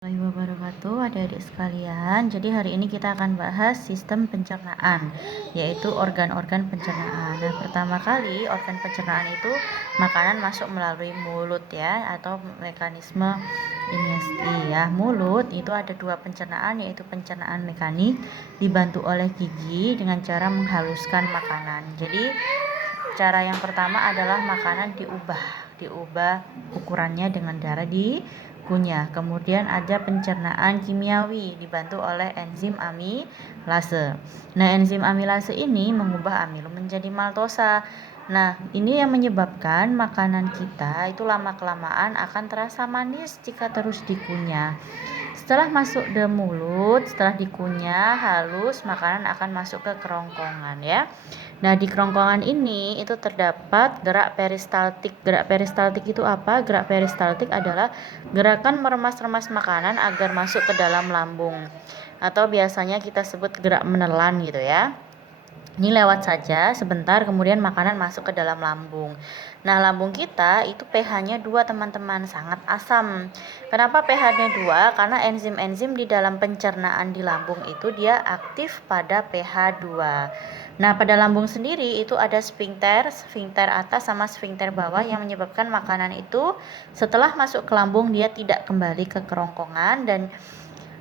Warahmatullahi wabarakatuh, adik-adik sekalian. Jadi hari ini kita akan bahas sistem pencernaan, yaitu organ-organ pencernaan. Nah, pertama kali organ pencernaan itu makanan masuk melalui mulut ya, atau mekanisme Inesti ya. Mulut itu ada dua pencernaan, yaitu pencernaan mekanik dibantu oleh gigi dengan cara menghaluskan makanan. Jadi cara yang pertama adalah makanan diubah ukurannya dengan cara dikunyah. Kemudian ada pencernaan kimiawi dibantu oleh enzim amilase. Nah, enzim amilase ini mengubah amilo menjadi maltosa. Nah, ini yang menyebabkan makanan kita itu lama-kelamaan akan terasa manis jika terus dikunyah. Setelah masuk ke mulut, setelah dikunyah halus, makanan akan masuk ke kerongkongan ya. Nah, di kerongkongan ini itu terdapat gerak peristaltik. Gerak peristaltik itu apa? Gerak peristaltik adalah gerakan meremas-remas makanan agar masuk ke dalam lambung. Atau biasanya kita sebut gerak menelan gitu ya. Ini lewat saja sebentar, kemudian makanan masuk ke dalam lambung. Nah, lambung kita itu pH-nya 2 teman-teman, sangat asam. Kenapa pH-nya 2? Karena enzim-enzim di dalam pencernaan di lambung itu dia aktif pada pH 2. Nah, pada lambung sendiri itu ada sfinkter atas sama sfinkter bawah yang menyebabkan makanan itu setelah masuk ke lambung dia tidak kembali ke kerongkongan, dan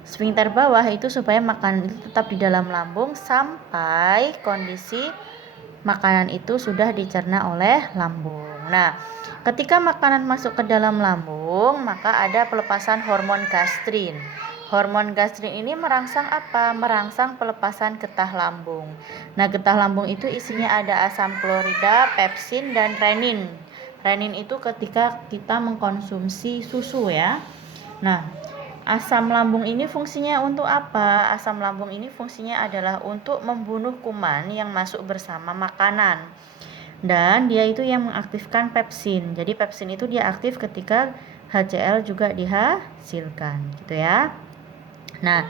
sfinkter bawah itu supaya makanan itu tetap di dalam lambung sampai kondisi makanan itu sudah dicerna oleh lambung. Nah, ketika makanan masuk ke dalam lambung, maka ada pelepasan hormon gastrin. Hormon gastrin ini merangsang apa? Merangsang pelepasan getah lambung. Nah, getah lambung itu isinya ada asam klorida, pepsin, dan renin. Renin itu ketika kita mengkonsumsi susu ya. Nah, asam lambung ini fungsinya untuk apa? Asam lambung ini fungsinya adalah untuk membunuh kuman yang masuk bersama makanan. Dan dia itu yang mengaktifkan pepsin. Jadi pepsin itu dia aktif ketika HCl juga dihasilkan, gitu ya. Nah,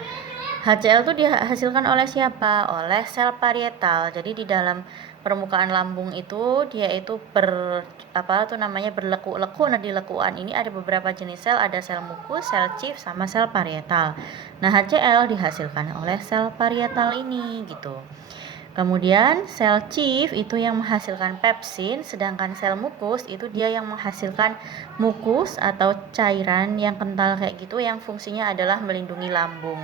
HCl itu dihasilkan oleh siapa? Oleh sel parietal. Jadi di dalam permukaan lambung itu dia itu berleku-leku. Nah, di lekuan ini ada beberapa jenis sel, ada sel mukus, sel Chief, sama sel parietal. Nah, HCl dihasilkan oleh sel parietal ini gitu. Kemudian sel Chief itu yang menghasilkan pepsin, sedangkan sel mukus itu dia yang menghasilkan mukus atau cairan yang kental kayak gitu yang fungsinya adalah melindungi lambung.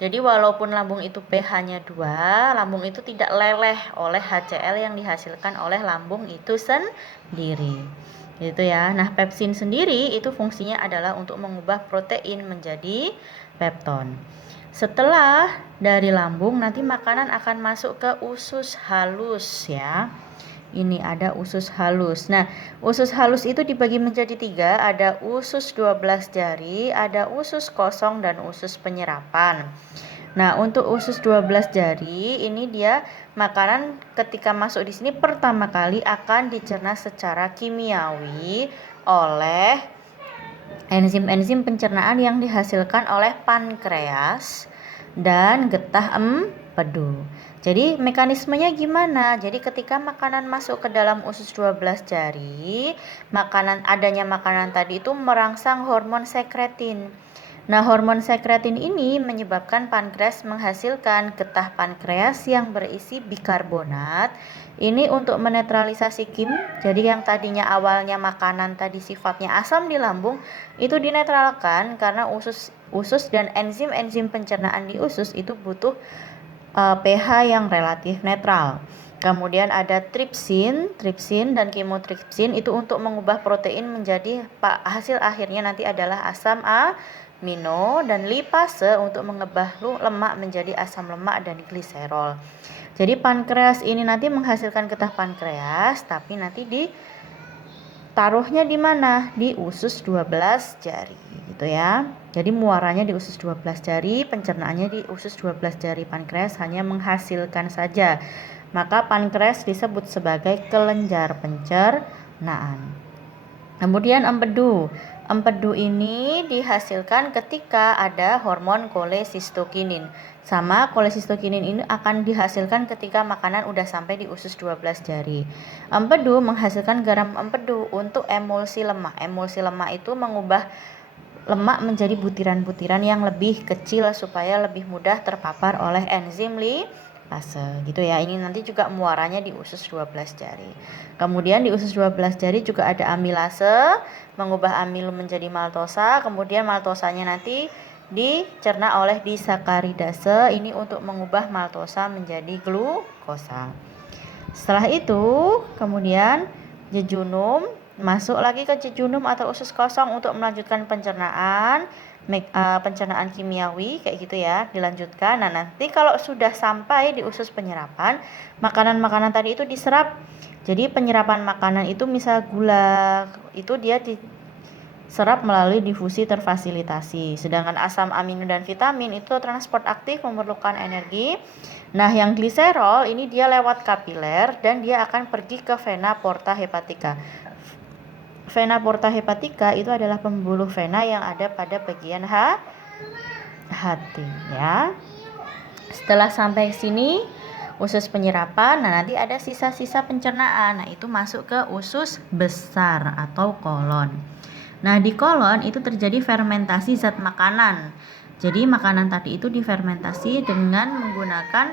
Jadi walaupun lambung itu pH-nya 2, lambung itu tidak leleh oleh HCl yang dihasilkan oleh lambung itu sendiri. Gitu ya. Nah, pepsin sendiri itu fungsinya adalah untuk mengubah protein menjadi pepton. Setelah dari lambung nanti makanan akan masuk ke usus halus ya. Ini ada usus halus. Nah, usus halus itu dibagi menjadi 3, ada usus 12 jari, ada usus kosong, dan usus penyerapan. Nah, untuk usus 12 jari ini dia makanan ketika masuk di sini pertama kali akan dicerna secara kimiawi oleh enzim-enzim pencernaan yang dihasilkan oleh pankreas dan getah empedu. Jadi mekanismenya gimana? Jadi ketika makanan masuk ke dalam usus 12 jari, adanya makanan tadi itu merangsang hormon sekretin. Nah, hormon sekretin ini menyebabkan pankreas menghasilkan getah pankreas yang berisi bikarbonat. Ini untuk menetralisasi jadi yang tadinya awalnya makanan tadi sifatnya asam di lambung itu dinetralkan karena usus dan enzim-enzim pencernaan di usus itu butuh pH yang relatif netral. Kemudian ada tripsin dan kimotripsin itu untuk mengubah protein menjadi hasil akhirnya nanti adalah asam amino, dan lipase untuk mengubah lemak menjadi asam lemak dan gliserol. Jadi pankreas ini nanti menghasilkan getah pankreas, tapi nanti ditaruhnya di mana? Di usus 12 jari gitu ya. Jadi muaranya di usus 12 jari, pencernaannya di usus 12 jari. Pankreas hanya menghasilkan saja. Maka pankreas disebut sebagai kelenjar pencernaan. Kemudian empedu. Empedu ini dihasilkan ketika ada hormon kolecisstokinin. Sama kolecisstokinin ini akan dihasilkan ketika makanan udah sampai di usus 12 jari. Empedu menghasilkan garam empedu untuk emulsi lemak. Emulsi lemak itu mengubah lemak menjadi butiran-butiran yang lebih kecil supaya lebih mudah terpapar oleh enzim lipase gitu ya. Ini nanti juga muaranya di usus 12 jari. Kemudian di usus 12 jari juga ada amilase, mengubah amil menjadi maltosa, kemudian maltosanya nanti dicerna oleh disakaridase ini untuk mengubah maltosa menjadi glukosa. Setelah itu kemudian jejunum masuk lagi ke jejunum atau usus kosong untuk melanjutkan pencernaan kimiawi kayak gitu ya, dilanjutkan. Nah, nanti kalau sudah sampai di usus penyerapan, makanan-makanan tadi itu diserap. Jadi penyerapan makanan itu misal gula, itu dia diserap melalui difusi terfasilitasi. Sedangkan asam amino dan vitamin itu transport aktif memerlukan energi. Nah, yang gliserol ini dia lewat kapiler dan dia akan pergi ke vena porta hepatica. Vena porta hepatica itu adalah pembuluh vena yang ada pada bagian hati ya. Setelah sampai sini usus penyerapan, nah nanti ada sisa-sisa pencernaan. Nah, itu masuk ke usus besar atau kolon. Nah, di kolon itu terjadi fermentasi zat makanan. Jadi makanan tadi itu difermentasi dengan menggunakan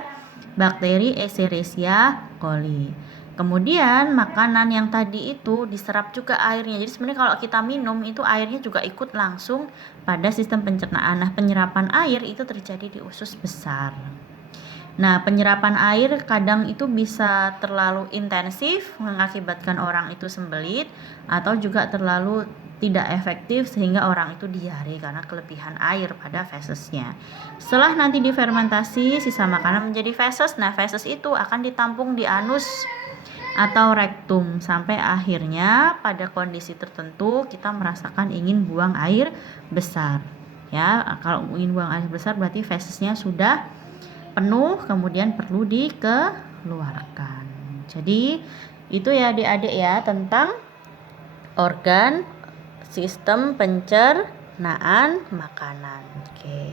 bakteri Escherichia coli. Kemudian makanan yang tadi itu diserap juga airnya. Jadi sebenarnya kalau kita minum itu airnya juga ikut langsung pada sistem pencernaan. Nah, penyerapan air itu terjadi di usus besar. Nah, penyerapan air kadang itu bisa terlalu intensif mengakibatkan orang itu sembelit atau juga terlalu tidak efektif sehingga orang itu diare karena kelebihan air pada fesesnya. Setelah nanti difermentasi sisa makanan menjadi feses. Nah, feses itu akan ditampung di anus atau rektum sampai akhirnya pada kondisi tertentu kita merasakan ingin buang air besar. Ya, kalau ingin buang air besar berarti fesesnya sudah penuh, kemudian perlu dikeluarkan. Jadi itu ya adik-adik ya tentang organ sistem pencernaan makanan. Oke.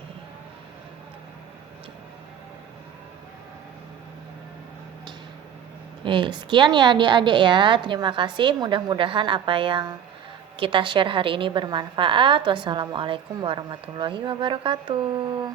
Sekian ya adik-adik ya. Terima kasih. Mudah-mudahan apa yang kita share hari ini bermanfaat. Wassalamualaikum warahmatullahi wabarakatuh.